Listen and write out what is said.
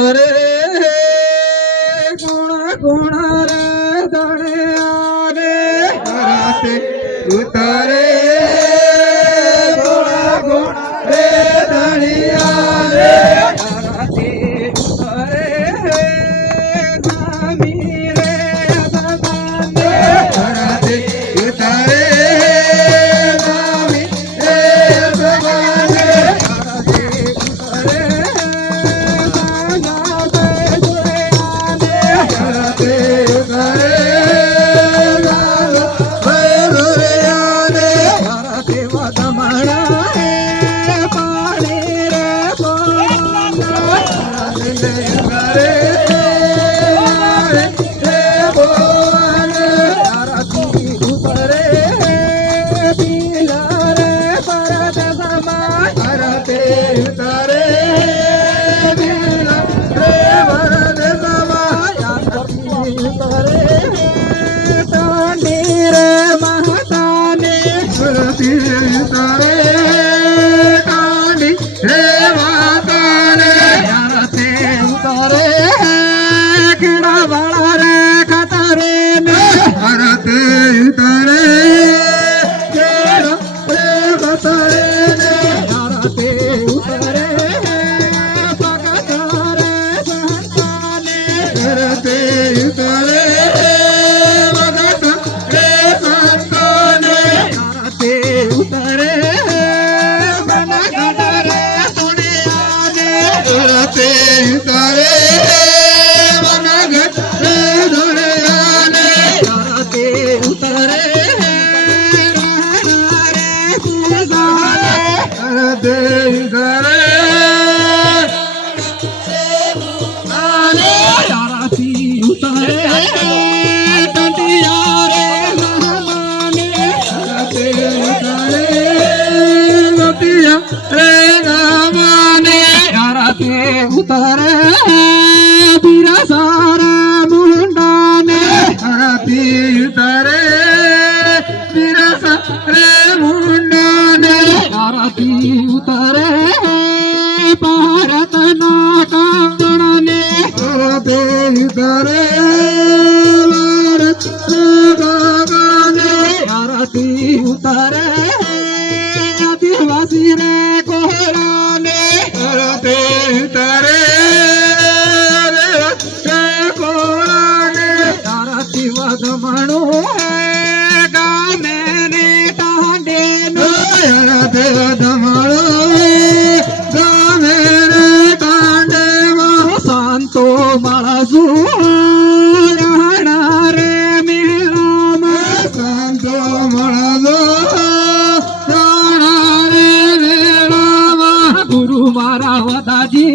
रे गुण गुण रे धनिया रे राते उतारे गुण गुण रे धनिया रे राते उतारे स्वामी रे भगवान राते उतारे स्वामी रे भगवान राते उतारे उतारे पीरा सारा मुंडा ने आरती उतारे पीरा सारे मुंडा ने आरती उतारे भारत ना कांगण ने आरती उतारे भारत कांगण ने आरती उतारे आदिवासी रे कोहरा ने आरती उतारे मणो गाने ने टांडे दमणो गाने ने टांडे शांतो माळसू रे मेरा शांतो माळसो रे मेरा गुरु मारा वदाजी